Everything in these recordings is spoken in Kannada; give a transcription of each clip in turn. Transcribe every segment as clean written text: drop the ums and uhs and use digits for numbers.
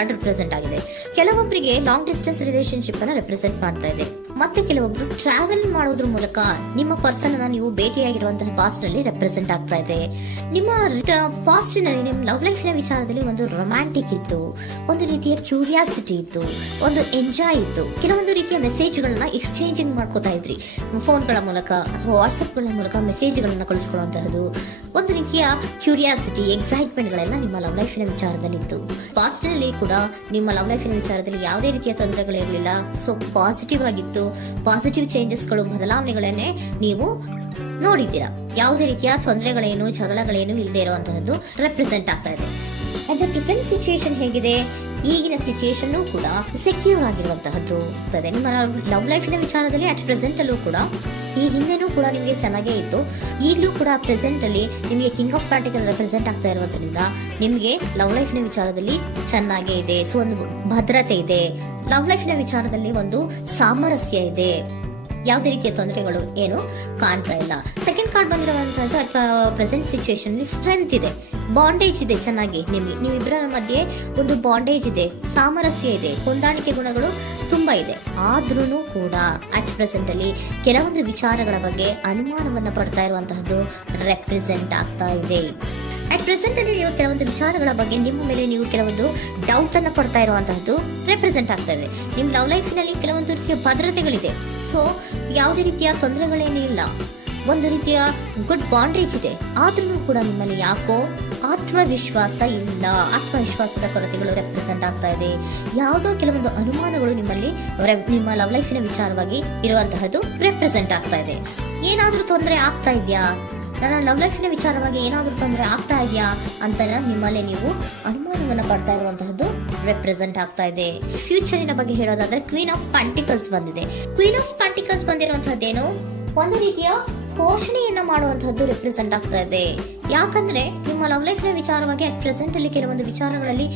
ಕಾರ್ಡ್ ರಿಪ್ರೆಸೆಂಟ್ ಆಗಿದೆ. ಕೆಲವೊಬ್ಬರಿಗೆ ಲಾಂಗ್ ಡಿಸ್ಟೆನ್ಸ್ ರಿಲೇಶನ್ಶಿಪ್ ಅನ್ನ ರೆಪ್ರೆಸೆಂಟ್ ಮಾಡ್ತಾ ಇದೆ. ಮತ್ತೆ ಕೆಲವೊಬ್ರು ಟ್ರಾವೆಲ್ ಮಾಡೋದ್ರ ಮೂಲಕ ನಿಮ್ಮ ಪರ್ಸನ್ ಅನ್ನ ನೀವು ಭೇಟಿಯಾಗಿರುವಂತಹ ಪಾಸ್ಟ್ ನಲ್ಲಿ ರೆಪ್ರೆಸೆಂಟ್ ಆಗ್ತಾ ಇದೆ. ನಿಮ್ಮ ಪಾಸ್ಟ್ ನಲ್ಲಿ ನಿಮ್ಮ ಲವ್ ಲೈಫ್ ನ ವಿಚಾರದಲ್ಲಿ ಒಂದು ರೊಮ್ಯಾಂಟಿಕ್ ಇತ್ತು, ಒಂದು ರೀತಿಯ ಕ್ಯೂರಿಯಾಸಿಟಿ ಇತ್ತು, ಒಂದು ಎಂಜಾಯ್ ಇತ್ತು. ಕೆಲವೊಂದು ರೀತಿಯ ಮೆಸೇಜ್ ಗಳನ್ನ ಎಕ್ಸ್ಚೇಂಜಿಂಗ್ ಮಾಡ್ಕೋತಾ ಇದ್ರಿ, ಫೋನ್ಗಳ ಮೂಲಕ ಅಥವಾ ವಾಟ್ಸ್ಆಪ್ ಗಳ ಮೂಲಕ ಮೆಸೇಜ್ ಗಳನ್ನ ಕಳಿಸ್ಕೊಳ್ಳುವಂತಹದ್ದು, ಒಂದು ರೀತಿಯ ಕ್ಯೂರಿಯಾಸಿಟಿ, ಎಕ್ಸೈಟ್ಮೆಂಟ್ ಗಳೆಲ್ಲ ನಿಮ್ಮ ಲವ್ ಲೈಫ್ ನ ವಿಚಾರದಲ್ಲಿ ಇತ್ತು. ಪಾಸ್ಟ್ ನಲ್ಲಿ ಕೂಡ ನಿಮ್ಮ ಲವ್ ಲೈಫ್ ನ ವಿಚಾರದಲ್ಲಿ ಯಾವುದೇ ರೀತಿಯ ತೊಂದರೆಗಳಿರಲಿಲ್ಲ. ಸೊ ಪಾಸಿಟಿವ್ ಆಗಿತ್ತು. ಪಾಸಿಟಿವ್ ಚೇಂಜಸ್ ಗಳು, ಬದಲಾವಣೆಗಳನ್ನೇ ನೀವು ನೋಡಿದ್ದೀರಾ. ಯಾವುದೇ ರೀತಿಯ ತೊಂದರೆಗಳೇನು, ಜಗಳಗಳೇನು ಇಲ್ಲದೆ ಇರುವಂತಹದ್ದು ರೆಪ್ರೆಸೆಂಟ್ ಆಗ್ತಾ ಇದೆ. ಅಟ್ ದ ಪ್ರೆಸೆಂಟ್ ಸಿಚುಯೇಷನ್ ಹೇಗಿದೆ? ಈಗಿನ ಸಿಚುಯೇಷನ್ ಕೂಡ ಸೆಕ್ಯೂರ್ ಆಗಿರುವಂತಹದ್ದು. ನಿಮ್ಮ ಲವ್ ಲೈಫಿನ ವಿಚಾರದಲ್ಲಿ ಅಟ್ ಪ್ರೆಸೆಂಟ್ ಅಲ್ಲೂ ಕೂಡ, ಈ ಹಿಂದೆನೂ ಕೂಡ ನಿಮಗೆ ಚೆನ್ನಾಗೇ ಇತ್ತು, ಈಗಲೂ ಕೂಡ ಪ್ರೆಸೆಂಟ್ ಅಲ್ಲಿ ನಿಮಗೆ ಕಿಂಗ್ ಆಫ್ ಪ್ಯಾಂಟಿಕಲ್ ರೆಪ್ರೆಸೆಂಟ್ ಆಗ್ತಾ ಇರೋದ್ರಿಂದ ನಿಮಗೆ ಲವ್ ಲೈಫಿನ ವಿಚಾರದಲ್ಲಿ ಚೆನ್ನಾಗೇ ಇದೆ. ಸೊ ಒಂದು ಭದ್ರತೆ ಇದೆ. ಲವ್ ಲೈಫಿನ ವಿಚಾರದಲ್ಲಿ ಒಂದು ಸಾಮರಸ್ಯ ಇದೆ. ಯಾವುದೇ ರೀತಿಯ ತೊಂದರೆಗಳು ಏನು ಕಾಣ್ತಾ ಇಲ್ಲ. ಸೆಕೆಂಡ್ ಕಾರ್ಡ್ ಬಂದಿರುವಂತಹ ಪ್ರೆಸೆಂಟ್ ಸಿಚುಯೇಷನ್ ಸ್ಟ್ರೆಂತ್ ಇದೆ, ಬಾಂಡೇಜ್ ಇದೆ. ಚೆನ್ನಾಗಿ ನೀವಿಬ್ಬರ ಮಧ್ಯೆ ಒಂದು ಬಾಂಡೇಜ್ ಇದೆ, ಸಾಮರಸ್ಯ ಇದೆ, ಹೊಂದಾಣಿಕೆ ಗುಣಗಳು ತುಂಬಾ ಇದೆ. ಆದ್ರೂ ಕೂಡ ಅಟ್ ಪ್ರೆಸೆಂಟ್ ಅಲ್ಲಿ ಕೆಲವೊಂದು ವಿಚಾರಗಳ ಬಗ್ಗೆ ಅನುಮಾನವನ್ನ ಪಡ್ತಾ ಇರುವಂತಹದ್ದು ರೆಪ್ರೆಸೆಂಟ್ ಆಗ್ತಾ ಇದೆ. ಅಟ್ ಪ್ರೆಸೆಂಟ್ ಅಲ್ಲಿ ನೀವು ಕೆಲವೊಂದು ವಿಚಾರಗಳ ಬಗ್ಗೆ ನಿಮ್ಮ ಮೇಲೆ ನೀವು ಕೆಲವೊಂದು ಡೌಟ್ ಅನ್ನ ಪಡ್ತಾ ಇರುವಂತಹದ್ದು ರೆಪ್ರೆಸೆಂಟ್ ಆಗ್ತಾ ಇದೆ. ನಿಮ್ಮ ಲವ್ ಲೈಫ್ನಲ್ಲಿ ಕೆಲವೊಂದು ರೀತಿಯ ಭದ್ರತೆಗಳಿದೆ. ಸೊ ಯಾವುದೇ ರೀತಿಯ ತೊಂದರೆಗಳೇನೂ ಇಲ್ಲ, ಒಂದು ರೀತಿಯ ಗುಡ್ ಬಾಂಡೇಜ್ ಇದೆ. ಆದ್ರೂ ಕೂಡ ನಿಮ್ಮಲ್ಲಿ ಯಾಕೋ ಆತ್ಮವಿಶ್ವಾಸ ಇಲ್ಲ, ಆತ್ಮವಿಶ್ವಾಸದ ಕೊರತೆಗಳು ರೆಪ್ರೆಸೆಂಟ್ ಆಗ್ತಾ ಇದೆ. ಯಾವುದೋ ಕೆಲವೊಂದು ಅನುಮಾನಗಳು ನಿಮ್ಮಲ್ಲಿ ನಿಮ್ಮ ಲವ್ ಲೈಫಿನ ವಿಚಾರವಾಗಿ ಇರುವಂತಹದ್ದು ರೆಪ್ರೆಸೆಂಟ್ ಆಗ್ತಾ ಇದೆ. ಏನಾದ್ರೂ ತೊಂದರೆ ಆಗ್ತಾ ಇದೆಯಾ, ನನ್ನ ಲವ್ ಲೈಫಿನ ವಿಚಾರವಾಗಿ ಏನಾದ್ರೂ ತೊಂದರೆ ಆಗ್ತಾ ಇದೆಯಾ ಅಂತ ನಿಮ್ಮಲ್ಲಿ ನೀವು ಅನುಮಾನವನ್ನ ಪಡ್ತಾ ಇರುವಂತಹದ್ದು ರೆಪ್ರೆಸೆಂಟ್ ಆಗ್ತಾ ಇದೆ. ಫ್ಯೂಚರಿನ ಬಗ್ಗೆ ಹೇಳೋದಾದ್ರೆ ಕ್ವೀನ್ ಆಫ್ ಪ್ಯಾಂಟಿಕಲ್ಸ್ ಬಂದಿದೆ. ಕ್ವೀನ್ ಆಫ್ ಪ್ಯಾಂಟಿಕಲ್ಸ್ ಬಂದಿರುವಂತಹದ್ದೇನು, ಒಂದು ರೀತಿಯ ಪೋಷಣೆಯನ್ನ ಮಾಡುವಂತಹದ್ದು ರೆಪ್ರೆಸೆಂಟ್ ಆಗ್ತಾ ಇದೆ. ಯಾಕಂದ್ರೆ ನಿಮ್ಮ ಲವ್ ಲೈಫ್ ನ ವಿಚಾರವಾಗಿ ಅಟ್ ಪ್ರೆಸೆಂಟ್ ಅಲ್ಲಿ ಕೆಲವೊಂದು ವಿಚಾರಗಳಲ್ಲಿ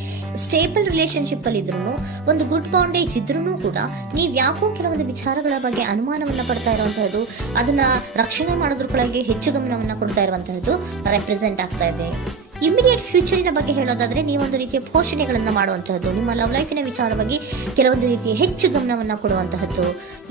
ಸ್ಟೇಬಲ್ ರಿಲೇಶನ್ಶಿಪ್ ಅಲ್ಲಿ ಇದ್ರು, ಒಂದು ಗುಡ್ ಬಾಂಡೇಜ್ ಇದ್ರೂ ಕೂಡ ನೀವ್ ಯಾಕೋ ಕೆಲವೊಂದು ವಿಚಾರಗಳ ಬಗ್ಗೆ ಅನುಮಾನವನ್ನ ಪಡ್ತಾ ಇರುವಂತಹದ್ದು, ಅದನ್ನ ರಕ್ಷಣೆ ಮಾಡೋದ್ರೊಳಗೆ ಹೆಚ್ಚು ಗಮನವನ್ನ ಕೊಡ್ತಾ ಇರುವಂತಹದ್ದು ರೆಪ್ರೆಸೆಂಟ್ ಆಗ್ತಾ ಇದೆ. ಇಮಿಡಿಯೇಟ್ ಫ್ಯೂಚರಿನ ಬಗ್ಗೆ ಹೇಳೋದಾದ್ರೆ ನೀವೊಂದು ರೀತಿಯ ಪೋಷಣೆಗಳನ್ನ ಮಾಡುವಂತಹದ್ದು, ನಿಮ್ಮ ಲವ್ ಲೈಫಿನ ವಿಚಾರವಾಗಿ ಕೆಲವೊಂದು ರೀತಿಯ ಹೆಚ್ಚು ಗಮನವನ್ನ ಕೊಡುವಂತಹದ್ದು,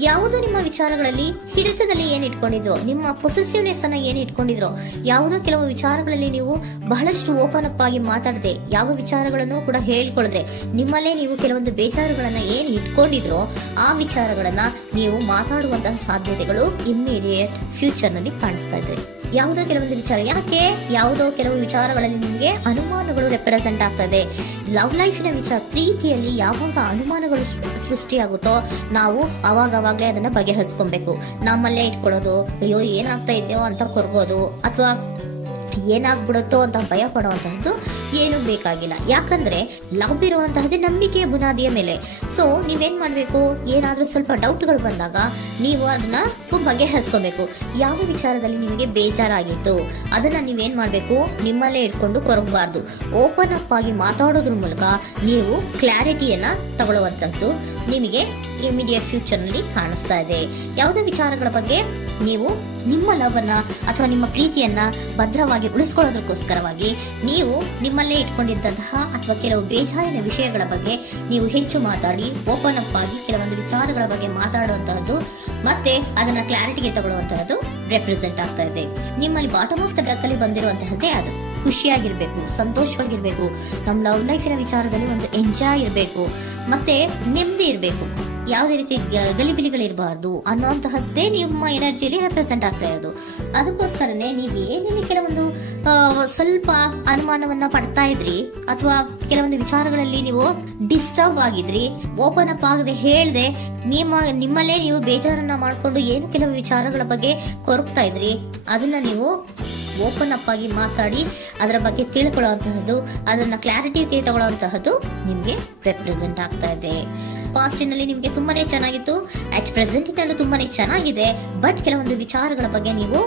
ಯಾವುದೋ ನಿಮ್ಮ ವಿಚಾರಗಳಲ್ಲಿ ಹಿಡಿತದಲ್ಲಿ ಏನ್ ಇಟ್ಕೊಂಡಿದ್ರೋ, ನಿಮ್ಮ ಪೊಸೆಸಿವ್ನೆಸ್ ಅನ್ನ ಏನ್ ಇಟ್ಕೊಂಡಿದ್ರೋ, ಯಾವುದೋ ಕೆಲವು ವಿಚಾರಗಳಲ್ಲಿ ನೀವು ಬಹಳಷ್ಟು ಓಪನ್ ಅಪ್ ಆಗಿ ಮಾತಾಡದೆ, ಯಾವ ವಿಚಾರಗಳನ್ನು ಕೂಡ ಹೇಳ್ಕೊಳ್ಳದೆ, ನಿಮ್ಮಲ್ಲೇ ನೀವು ಕೆಲವೊಂದು ಬೇಜಾರುಗಳನ್ನ ಏನ್ ಇಟ್ಕೊಂಡಿದ್ರೋ ಆ ವಿಚಾರಗಳನ್ನ ನೀವು ಮಾತಾಡುವಂತಹ ಸಾಧ್ಯತೆಗಳು ಇಮಿಡಿಯೇಟ್ ಫ್ಯೂಚರ್ ನಲ್ಲಿ ಕಾಣಿಸ್ತಾ ಇದೆ. ಯಾವುದೋ ಕೆಲವೊಂದು ವಿಚಾರ, ಯಾಕೆ ಯಾವುದೋ ಕೆಲವು ವಿಚಾರಗಳಲ್ಲಿ ನಿಮಗೆ ಅನುಮಾನಗಳು ರೆಪ್ರೆಸೆಂಟ್ ಆಗ್ತದೆ. ಲವ್ ಲೈಫಿನ ವಿಚಾರ, ಪ್ರೀತಿಯಲ್ಲಿ ಯಾವಾಗ ಅನುಮಾನಗಳು ಸೃಷ್ಟಿಯಾಗುತ್ತೋ ನಾವು ಅವಾಗವಾಗ್ಲೇ ಅದನ್ನ ಬಗೆಹರಿಸ್ಕೊಬೇಕು. ನಮ್ಮಲ್ಲೇ ಇಟ್ಕೊಳ್ಳೋದು, ಅಯ್ಯೋ ಏನಾಗ್ತಾ ಇದೆಯೋ ಅಂತ ಕೊರಗೋದು ಅಥವಾ ಏನಾಗ್ಬಿಡುತ್ತೋ ಅಂತ ಭಯ ಪಡುವಂತಹದ್ದು ಏನು ಬೇಕಾಗಿಲ್ಲ. ಯಾಕಂದ್ರೆ ಲವ್ ಇರುವಂತಹದ್ದೇ ನಂಬಿಕೆಯ ಬುನಾದಿಯ ಮೇಲೆ. ಸೊ ನೀವೇನ್ ಮಾಡ್ಬೇಕು, ಏನಾದ್ರೂ ಸ್ವಲ್ಪ ಡೌಟ್ಗಳು ಬಂದಾಗ ನೀವು ಅದನ್ನ ಬಗೆಹರಿಸ್ಕೋಬೇಕು. ಯಾವ ವಿಚಾರದಲ್ಲಿ ನಿಮಗೆ ಬೇಜಾರಾಗಿತ್ತು ಅದನ್ನ ನೀವೇನ್ ಮಾಡ್ಬೇಕು, ನಿಮ್ಮಲ್ಲೇ ಇಟ್ಕೊಂಡು ಕೊರಗಬಾರ್ದು. ಓಪನ್ ಅಪ್ ಆಗಿ ಮಾತಾಡೋದ್ರ ಮೂಲಕ ನೀವು ಕ್ಲಾರಿಟಿಯನ್ನ ತಗೊಳ್ಳುವಂತದ್ದು ನಿಮಗೆ ಇಮಿಡಿಯೇಟ್ ಫ್ಯೂಚರ್ ನಲ್ಲಿ ಕಾಣಿಸ್ತಾ ಇದೆ. ಯಾವುದೇ ವಿಚಾರಗಳ ಬಗ್ಗೆ ನೀವು ನಿಮ್ಮ ಲವ್ ಅನ್ನ ಅಥವಾ ನಿಮ್ಮ ಪ್ರೀತಿಯನ್ನ ಭದ್ರವಾಗಿ ಉಳಿಸ್ಕೊಳ್ಳೋದಕ್ಕೋಸ್ಕರವಾಗಿ ನೀವು ನಿಮ್ಮಲ್ಲೇ ಇಟ್ಕೊಂಡಿದ್ದಂತಹ ಅಥವಾ ಕೆಲವು ಬೇಜಾರಿನ ವಿಷಯಗಳ ಬಗ್ಗೆ ನೀವು ಹೆಚ್ಚು ಮಾತಾಡಿ, ಓಪನ್ ಅಪ್ ಆಗಿ ಕೆಲವೊಂದು ವಿಚಾರಗಳ ಬಗ್ಗೆ ಮಾತಾಡುವಂತಹದ್ದು ಮತ್ತೆ ಅದನ್ನ ಕ್ಲಾರಿಟಿಗೆ ತಗೊಳ್ಳುವಂತಹದ್ದು ರೆಪ್ರೆಸೆಂಟ್ ಆಗ್ತಾ ಇದೆ. ನಿಮ್ಮಲ್ಲಿ ಬಾಟಮ್ ಆಫ್ ದ ಡೆಕ್ ಅಲ್ಲಿ ಬಂದಿರುವಂತಹದ್ದೇ ಅದು. ಖುಷಿಯಾಗಿರ್ಬೇಕು, ಸಂತೋಷವಾಗಿರ್ಬೇಕು, ನಮ್ಮ ಲವ್ ಲೈಫಿನ ವಿಚಾರದಲ್ಲಿ ಒಂದು ಎಂಜಾಯ್ ಇರಬೇಕು, ಮತ್ತೆ ನೆಮ್ಮದಿ ಇರಬೇಕು, ಯಾವುದೇ ರೀತಿ ಗಲಿಬಿಲಿಗಳಿರಬಾರ್ದು ಅನ್ನೋಂತಹದ್ದೇ ನಿಮ್ಮ ಎನರ್ಜಿಯಲ್ಲಿ ರೆಪ್ರೆಸೆಂಟ್ ಆಗ್ತಾ ಇರೋದು. ಅದಕ್ಕೋಸ್ಕರನೇ ನೀವು ಏನೇನು ಕೆಲವೊಂದು ಸ್ವಲ್ಪ ಅನುಮಾನವನ್ನ ಪಡ್ತಾ ಇದ್ರಿ ಅಥವಾ ಕೆಲವೊಂದು ವಿಚಾರಗಳಲ್ಲಿ ನೀವು ಡಿಸ್ಟರ್ಬ್ ಆಗಿದ್ರಿ, ಓಪನ್ ಅಪ್ ಆಗದೆ ಹೇಳ್ದೆ ನಿಮ್ಮಲ್ಲೇ ನೀವು ಬೇಜಾರನ್ನ ಮಾಡ್ಕೊಂಡು ಏನು ಕೆಲವು ವಿಚಾರಗಳ ಬಗ್ಗೆ ಕೊರಗ್ತಾ ಇದ್ರಿ, ಅದನ್ನ ನೀವು ಓಪನ್ ಅಪ್ ಆಗಿ ಮಾತಾಡಿ ಅದರ ಬಗ್ಗೆ ತಿಳ್ಕೊಳ್ಳುವಂತಹದ್ದು, ಅದನ್ನ ಕ್ಲಾರಿಟಿಗೆ ತಗೊಳ್ಳುವಂತಹದ್ದು ನಿಮ್ಗೆ ರೆಪ್ರೆಸೆಂಟ್ ಆಗ್ತಾ ಇದೆ. ಪಾಸ್ಟಿನಲ್ಲಿ ನಿಮ್ಗೆ ತುಂಬಾನೇ ಚೆನ್ನಾಗಿತ್ತು, ಅಟ್ ಪ್ರೆಸೆಂಟಿನಲ್ಲೂ ತುಂಬಾನೇ ಚೆನ್ನಾಗಿದೆ. ಬಟ್ ಕೆಲವೊಂದು ವಿಚಾರಗಳ ಬಗ್ಗೆ ನೀವು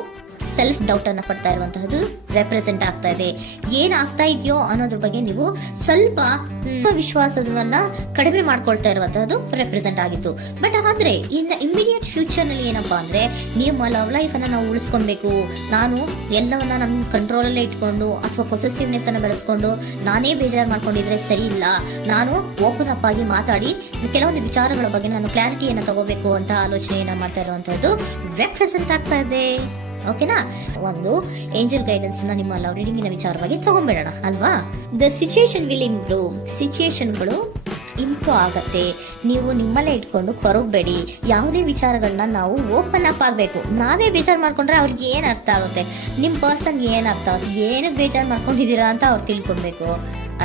ಸೆಲ್ಫ್ ಡೌಟ್ ಅನ್ನ ಪಡ್ತಾ ಇರುವಂತಹದ್ದು ರೆಪ್ರೆಸೆಂಟ್ ಆಗ್ತಾ ಇದೆ. ಏನಾಗ್ತಾ ಇದೆಯೋ ಅನ್ನೋದ್ರ ಬಗ್ಗೆ ನೀವು ಸ್ವಲ್ಪ ವಿಶ್ವಾಸವನ್ನ ಕಡಿಮೆ ಮಾಡ್ಕೊಳ್ತಾ ಇರುವಂತಹದ್ದು ರೆಪ್ರೆಸೆಂಟ್ ಆಗಿತ್ತು. ಬಟ್ ಆದ್ರೆ ಇನ್ ಇಮಿಡಿಯೇಟ್ ಫ್ಯೂಚರ್ ನಲ್ಲಿ ಏನಪ್ಪಾ ಅಂದ್ರೆ ನಿಮ್ಮ ಲವ್ ಲೈಫ್ ಅನ್ನ ನಾವು ಉಳಿಸ್ಕೊಬೇಕು, ನಾನು ಎಲ್ಲವನ್ನ ನನ್ನ ಕಂಟ್ರೋಲ್ ಅಲ್ಲೇ ಇಟ್ಕೊಂಡು ಅಥವಾ ಪೊಸೆಸಿವ್ನೆಸ್ ಅನ್ನ ಬೆಳೆಸ್ಕೊಂಡು ನಾನೇ ಬೇಜಾರು ಮಾಡ್ಕೊಂಡಿದ್ರೆ ಸರಿ ಇಲ್ಲ, ನಾನು ಓಪನ್ ಅಪ್ ಆಗಿ ಮಾತಾಡಿ ಕೆಲವೊಂದು ವಿಚಾರಗಳ ಬಗ್ಗೆ ನಾನು ಕ್ಲಾರಿಟಿಯನ್ನ ತಗೋಬೇಕು ಅಂತ ಆಲೋಚನೆಯನ್ನ ಮಾಡ್ತಾ ಇರುವಂತಹದ್ದು ರೆಪ್ರೆಸೆಂಟ್ ಆಗ್ತಾ ಇದೆ. ಓಕೆನಾ? ಒಂದು ಏಂಜಲ್ ಗೈಡೆನ್ಸ್ ನ ನಿಮ್ಮ ಲವ್ ರೀಡಿಂಗಿನ ವಿಚಾರವಾಗಿ ತಗೊಂಡ್ಬಿಡೋಣ ಅಲ್ವಾ. ದ ಸಿಚುಯೇಷನ್ ವಿಲ್ ಇಂಪ್ರೂವ್, ಸಿಚುಯೇಷನ್ಗಳು ಇಂಪ್ರೂವ್ ಆಗತ್ತೆ. ನೀವು ನಿಮ್ಮಲ್ಲೇ ಇಟ್ಕೊಂಡು ಕೊರಗಬೇಡಿ. ಯಾವುದೇ ವಿಚಾರಗಳನ್ನ ನಾವು ಓಪನ್ ಅಪ್ ಆಗಬೇಕು. ನಾವೇ ಬೇಜಾರು ಮಾಡ್ಕೊಂಡ್ರೆ ಅವ್ರಿಗೆ ಏನ್ ಅರ್ಥ ಆಗುತ್ತೆ, ನಿಮ್ ಪರ್ಸನ್ಗೆ ಏನ್ ಅರ್ಥ ಆಗುತ್ತೆ, ಏನಕ್ಕೆ ಬೇಜಾರು ಮಾಡ್ಕೊಂಡಿದ್ದೀರಾ ಅಂತ ಅವ್ರು ತಿಳ್ಕೊಬೇಕು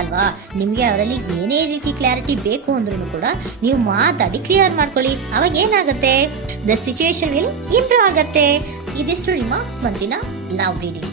ಅಲ್ವಾ. ನಿಮ್ಗೆ ಅವರಲ್ಲಿ ಏನೇ ರೀತಿ ಕ್ಲಾರಿಟಿ ಬೇಕು ಅಂದ್ರೂ ಕೂಡ ನೀವು ಮಾತಾಡಿ ಕ್ಲಿಯರ್ ಮಾಡ್ಕೊಳ್ಳಿ. ಅವಾಗ ಏನಾಗುತ್ತೆ, ದ ಸಿಚುಯೇಷನ್ ವಿಲ್ ಇಂಪ್ರೂವ್ ಆಗತ್ತೆ. ಇದಿಷ್ಟು ನಿಮ್ಮ ಮುಂದಿನ ಲವ್ ರೀಡಿಂಗ್.